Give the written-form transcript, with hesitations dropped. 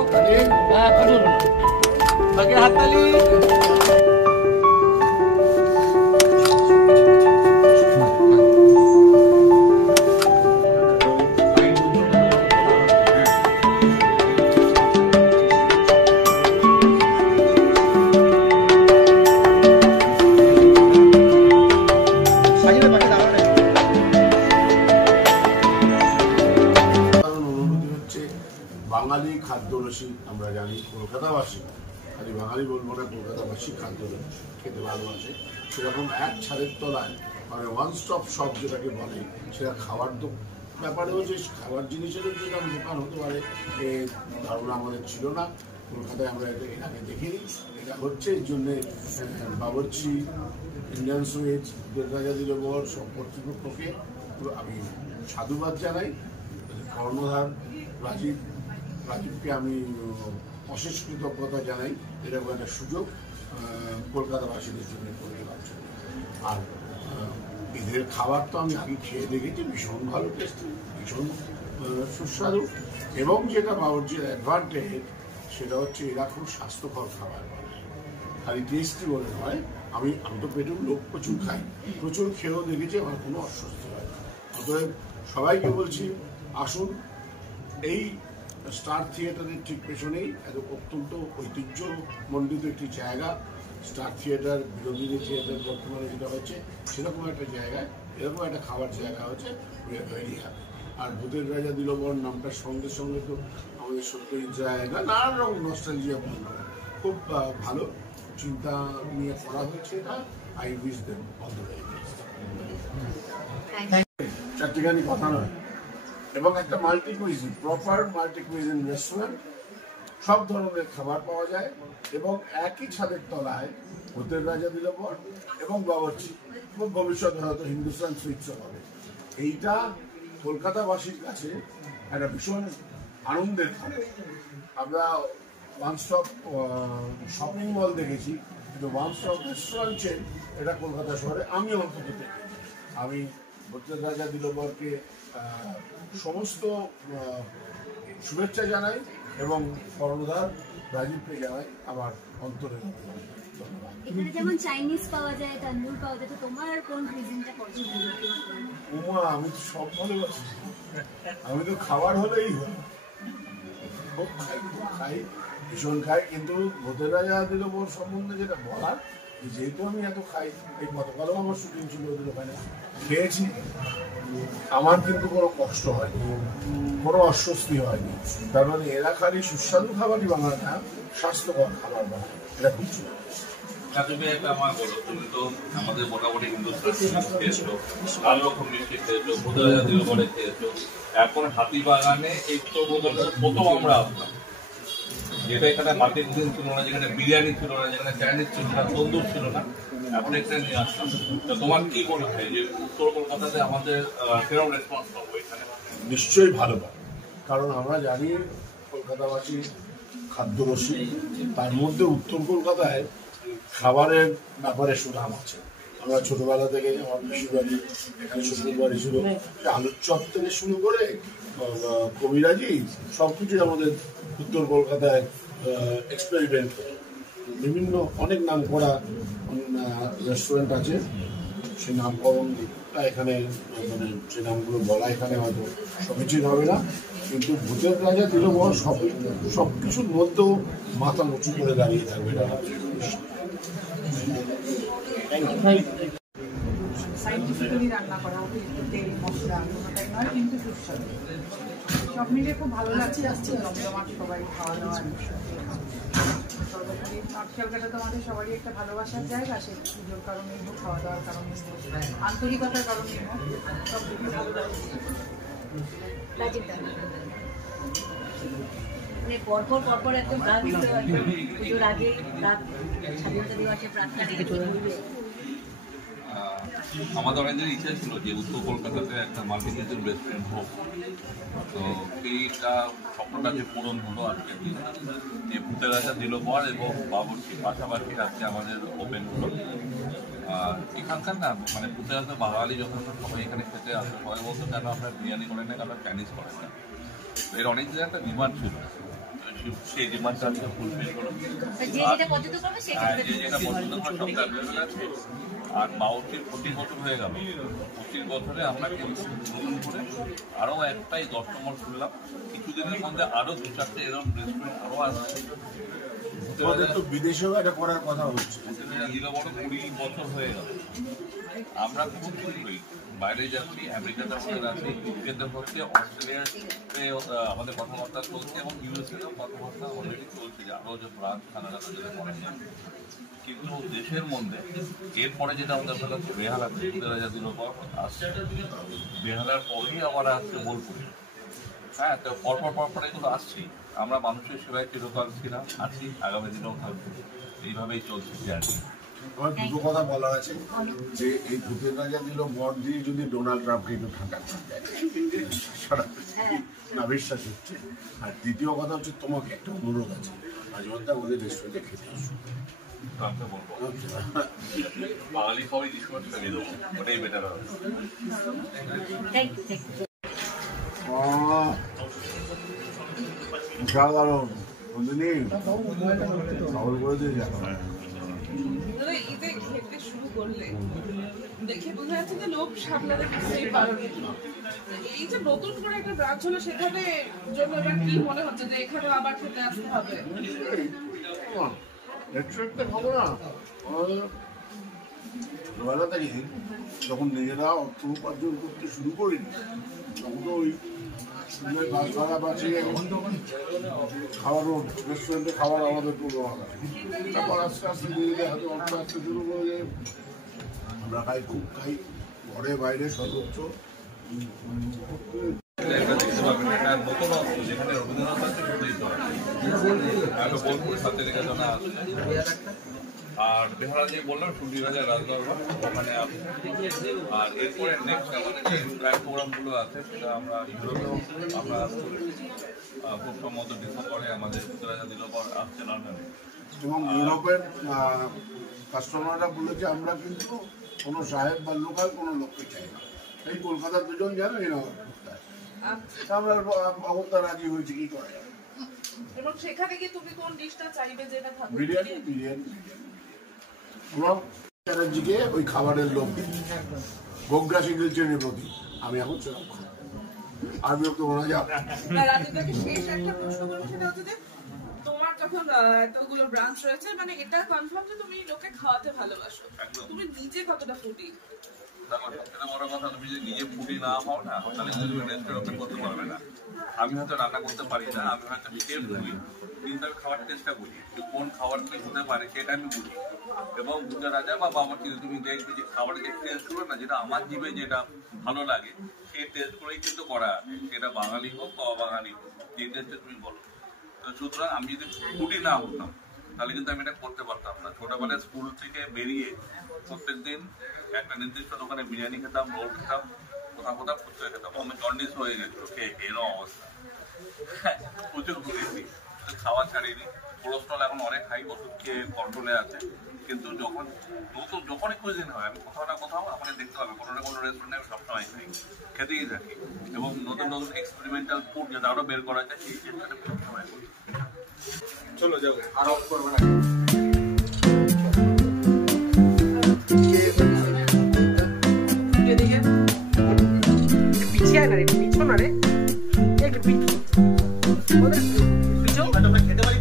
হাততালি। বাঙালি খাদ্যরসিক আমরা জানি, কলকাতাবাসী, খালি বাঙালি বলবো না, কলকাতাবাসী খাদ্য খেতে ভালোবাসে। সেরকম এক ছাদের তলায় মানে ওয়ান স্টপ শপ যেটাকে বলে, সেটা খাবার ব্যাপারেও যে খাবার জিনিসেরও যে দোকান হতে পারে এ ধারণা আমাদের ছিল না। কলকাতায় আমরা এটা এর আগে দেখিনি। এটা হচ্ছে এই জন্যে বাবরচি, ইন্ডিয়ান সুইচ, রাজা দিলবর সব কর্তৃপক্ষকে আমি সাধুবাদ জানাই। কর্ণধার রাজীবকে আমি অশেষ কৃতজ্ঞতা জানাই। এরকম একটা সুযোগ কলকাতাবাসীদের জন্য করে দেওয়ার জন্য। আর এদের খাবার তো আমি আগে খেয়ে দেখেছি, ভীষণ ভালো টেস্টি, ভীষণ সুস্বাদু। এবং যেটা বাবরচির অ্যাডভান্টেজ সেটা হচ্ছে এরা খুব স্বাস্থ্যকর খাবার বানায়, খালি টেস্টি বলে নয়। আমি তো পেটের লোক প্রচুর খাই, প্রচুর খেয়েও দেখেছি, আমার কোনো অস্বস্তি হয় না। অতএব সবাইকে বলছি আসুন। এই স্টার থিয়েটারের ঠিক পেছনেই অত্যন্ত ঐতিহ্যমণ্ডিত একটি জায়গা। স্টার থিয়েটার, বিনোদিনী থিয়েটার বর্তমানে যেটা হচ্ছে, সেরকম একটা জায়গায় এরকম একটা খাবার জায়গা হচ্ছে ভেরি হ্যাপি। আর ভূতের রাজা দিলবর নামটার সঙ্গে সঙ্গে তো আমাদের সত্যজিৎ জায়গা নানান রকম নস্টালজিয়া মনে করে। খুব ভালো চিন্তা নিয়ে করা হয়েছে এটা। I wish them all the very best. চারটিখানি কথা নয়, এবং একটা multi cuisine, proper multi cuisine restaurant, সব ধরনের খাবার পাওয়া যায়। এবং একই ছাদের তলায় ভূতের রাজা দিলবর এবং বাবরচি, খুব ভবিষ্যতে হয়তো হিন্দুস্তান সুইটসও হবে। এইটা কলকাতাবাসীর কাছে একটা ভীষণ আনন্দের খবর। আমরা ওয়ান স্টপ শপিং মল দেখেছি, কিন্তু ওয়ান স্টপ রেস্টুরেন্ট চেন এটা কলকাতা শহরে আমি অন্তত দেখি। আমি ভূতের রাজা দিলবরকে সমস্ত শুভেচ্ছা জানাই এবং কর্ণধার রাজীবকে জানাই আমার অন্তরের ধন্যবাদ। এখানে যেমন চাইনিজ পাওয়া যায়, তন্দুর পাওয়া যায়, তো তোমার কোন কুইজিনটা পছন্দ? উমা, আমি তো সব ভালোবাসি। আমি তো খাবার হলেই হয়, খুব খাই, ভীষণ খাই। কিন্তু ভূতের রাজা দিলবর সম্বন্ধে যেটা বলার, যেহেতু আমি এত খাই, এই গতকালও আমার শুটিং ছিল ওদের ওখানে, খেয়েছি, আমার কিন্তু কোনো কষ্ট হয়নি, কোনো অস্বস্তি হয়নি। তার মানে এরা খালি সুস্বাদু খাবারই বানায় না, স্বাস্থ্যকর খাবার বানায়, এটা বুঝছো। তুমি তো আমাদের মোটামুটি হিন্দুস্তান খেয়েছো, লাল রকম মিষ্টি খেয়েছো, ভূতের রাজা দিলবরে খেয়েছো, এখন হাতিবাগানে এই তো প্রথম আমরা আসলাম, যেটা এখানে মাটির কুইজিন ছিল না, যেখানে বিরিয়ানি ছিল না, যেখানে চাইনিজ ছিল না, তন্দুর ছিল না, এখন এখানে নিয়ে আসলাম। তো তোমার কি মনে হয় যে উত্তর কলকাতাতে আমাদের কিরকম রেসপন্স পাবো এখানে? নিশ্চয়ই ভালো পাবে, কারণ আমরা জানি কলকাতাবাসী খাদ্যরসিক, তার মধ্যে উত্তর কলকাতায় খাবারের ব্যাপারে সুনাম আছে। আমরা ছোটবেলা থেকে, আমার পিসির বাড়ি এখানে, শ্বশুর বাড়ি ছিল, আলুর চপ থেকে শুরু করে কবিরাজি সবকিছুই আমাদের উত্তর কলকাতায় এক্সপেরিমেন্ট করে। বিভিন্ন অনেক নাম করা রেস্টুরেন্ট আছে, সেই নামকরণটা এখানে মানে সেই নামগুলো বলা এখানে হয়তো সমীচীন হবে না, কিন্তু ভূতের রাজা দিলবর সব কিছুর মধ্যেও মাথা উঁচু করে দাঁড়িয়ে থাকবে। এটা সাইন্টিফিক্যালি রান্না করা হবে, একটু তেল মশলা কোনোটাই নয়, কিন্তু সুস্বাদু। সব মিলে খুব ভালো লাগছে, জমজমাট সবাই খাওয়া দাওয়া। ক্যালকাটা তো আমাদের সবারই একটা ভালোবাসার জায়গা, সেই পুজোর কারণেই হোক, খাওয়া দাওয়ার কারণেই হোক, আন্তরিকতার কারণেই হোক, সব কিছু ভালো লাগছে। পরপর একদম পুজোর আগে রাত স্বাধীনতা দিবসে প্রার্থনা আমাদের অনেকদিন ইচ্ছা ছিল যে উত্তর কলকাতাতে একটা মাল্টি কুইজিন রেস্টুরেন্ট হোক, তো এইটা স্বপ্নটাকে পূরণ হলো আজকে। যে ভূতের রাজা দিলবর এবং বাবরচি পাশাপাশি আজকে আমাদের ওপেন হলো। আর এখানকার না মানে ভূতের রাজা বাঙালি যখন সবাই এখানে খেতে আসে, সবাই বলতো কেন আপনার বিরিয়ানি করেন না, কেন চাইনিজ করেন না। এর অনেক দিন একটা ডিমান্ড ছিল। সেই ডিমান্ডটা আজকে ফুলফিল করো। যে যেটা পছন্দ করবে সেটা যে যেটা পছন্দ করে সব অ্যাভেলেবেল আছে। আর মাউথের 25 বছর হয়ে গেল, 25 বছরে আমরা কিন্তু নতুন করে আরও একটাই 10 নম্বর খুললাম। কিছুদিনের মধ্যে আরও 2-4টে এরকম রেস্টুরেন্ট আরও আসছে। তো বিদেশেও এটা করার কথা হচ্ছে। দিল বড় 20 বছর হয়ে গেল। আমরা খুব খুশি, বাইরে যাচ্ছি, আমেরিকাতে আমাদের আছে, ইউকেতে হচ্ছে, অস্ট্রেলিয়াতে আমাদের কথাবার্তা চলছে এবং ইউএসএতেও কথাবার্তা অলরেডি চলছে যে আরও যে ফ্রান্স, কানাডাতে যেটা করা যায়। কিন্তু দেশের মধ্যে এরপরে যেটা আমাদের বেলা বেহালা দিল পর আসছে, বেহালার পরেই আবার আসছে বোলপুরে। হ্যাঁ, তো পরপর এগুলো আসছি। আমরা মানুষের সেবায় চিরকাল ছিলাম, আছি, আগামী দিনেও থাকবো। এইভাবেই চলছে জার্নি। আমার দুটো কথা বলার আছে, যে এই ভূতের রাজা দিল মদ দিয়ে যদি ডোনাল্ড ট্রাম্পকে একটু ঠান্ডা করা যায়, সারা না বিশ্বাস হচ্ছে। আর দ্বিতীয় কথা হচ্ছে, তোমাকে একটা অনুরোধ আছে, মাঝে মধ্যে আমাদের রেস্টুরেন্টে খেতে আসো। বাঙালি সবাই ডিসকাউন্ট দিয়ে দেবো, ওটাই বেটার হবে। ঈদে খেতে শুরু করলে দেখে বোঝা যাচ্ছে যে লোক সামলাতে কিছুই পারবে। এই যে নতুন করে একটা ব্রাঞ্চ হলো, সেখানে জন্য এবার কি মনে হচ্ছে যে এখানে আবার খেতে আসতে হবে? রেস্টুরেন্টে খাবো না, ছোটবেলা থেকে যখন নিজেরা অর্থ উপার্জন করতে শুরু করিনি, তখন তো ওই গাছ ভাড়া বাঁচিয়ে খাওয়ার রেস্টুরেন্টে খাবার আমাদের প্রবণতা আছে। তারপর আস্তে আস্তে নিজেদের হাতে অর্থ আসতে শুরু করে যে আমরা খাই, খুব খাই, ঘরে বাইরে সর্বোচ্চ। নতুন যেখানে রবীন্দ্রনাথ আছে সেটাই তো বোলপুর সাথে রেখে জানা আছে। আর বেহারা যে বললাম সুন্দিরাজা রাজদরবার, ওখানে আছে। আর এরপরে নেক্সট আমাদের যে গ্র্যান্ড প্রোগ্রামগুলো আছে সেটা আমরা ইউরোপেও আমরা খুব সম্ভবত ডিসেম্বরে আমাদের সুন্দরাজা দিলবর আসছে লন্ডনে। এবং ইউরোপের কাস্টমাররা বলেছে আমরা কিন্তু কোনো সাহেব বা লোকাল কোনো লোককে চাই না, এই কলকাতার দুজন জানো এরকম আমরা অবস্থা রাজি হয়েছে, কি করা যাবে। এবং সেখানে কি তুমি কোন ডিশটা চাইবে যেটা থাকবে? বিরিয়ানি এবং চ্যাটার্জিকে ওই খাবারের লোক গোগ্রা সিগনেচারের প্রতি আমি এখন সেরকম খাই। আর বিরক্ত করা যাবে। রাজুদাকে শেষ একটা প্রশ্ন করবো, সেটা হচ্ছে যে তোমার যখন এতগুলো ব্রাঞ্চ রয়েছে, মানে এটা কনফার্ম যে তুমি লোকে খাওয়াতে ভালোবাসো, তুমি নিজে কতটা ফুডি? সবথেকে বড় কথা, তুমি যদি নিজে ফুডি না হও না, তাহলে তুমি রেস্টুরেন্ট ওপেন করতে পারবে না। আমি হয়তো রান্না করতে পারি না, আমি হয়তো শেফ বুঝি, কিন্তু আমি খাবার টেস্টটা বুঝি, কোন খাবার কি হতে পারে সেটা আমি বুঝি। এবং দুটা রাজা বা বাবা কিন্তু তুমি দেখবে যে খাবারের যে টেস্ট করো না, যেটা আমার জিভে যেটা ভালো লাগে সেই টেস্ট করেই কিন্তু করা আছে, সেটা বাঙালি হোক বা অবাঙালি হোক, যে টেস্টে তুমি বলো। তো সুতরাং আমি যদি ফুডি না হতাম তাহলে কিন্তু আমি এটা করতে পারতাম না। ছোটবেলায় স্কুল থেকে বেরিয়ে প্রত্যেকদিন একটা নির্দিষ্ট দোকানে বিরিয়ানি খেতাম, রোল খেতাম, কোথাও ফুচকা খেতাম। আমি জন্ডিস হয়ে গেছিল খেয়ে এরকম অবস্থা, প্রচুর ঘুরেছি, খাওয়া ছাড়িনি। কোলেস্ট্রল এখন অনেক হাই, ওষুধ খেয়ে কন্ট্রোলে আছে। কিন্তু যখনই কুইজিন হয়, আমি কোথাও না কোথাও আমাকে দেখতে হবে কোনো না কোনো রেস্টুরেন্টে আমি সবসময় খাই, খেতেই থাকি। এবং নতুন নতুন এক্সপেরিমেন্টাল ফুড যাতে আরো বের করা যায় সেই চেষ্টাটা সবসময় করি। চলো যাবো, আর অফ করবে না। পিছিয়ে না রে, পিছন না রে, একটু পিছন খেতে পারি।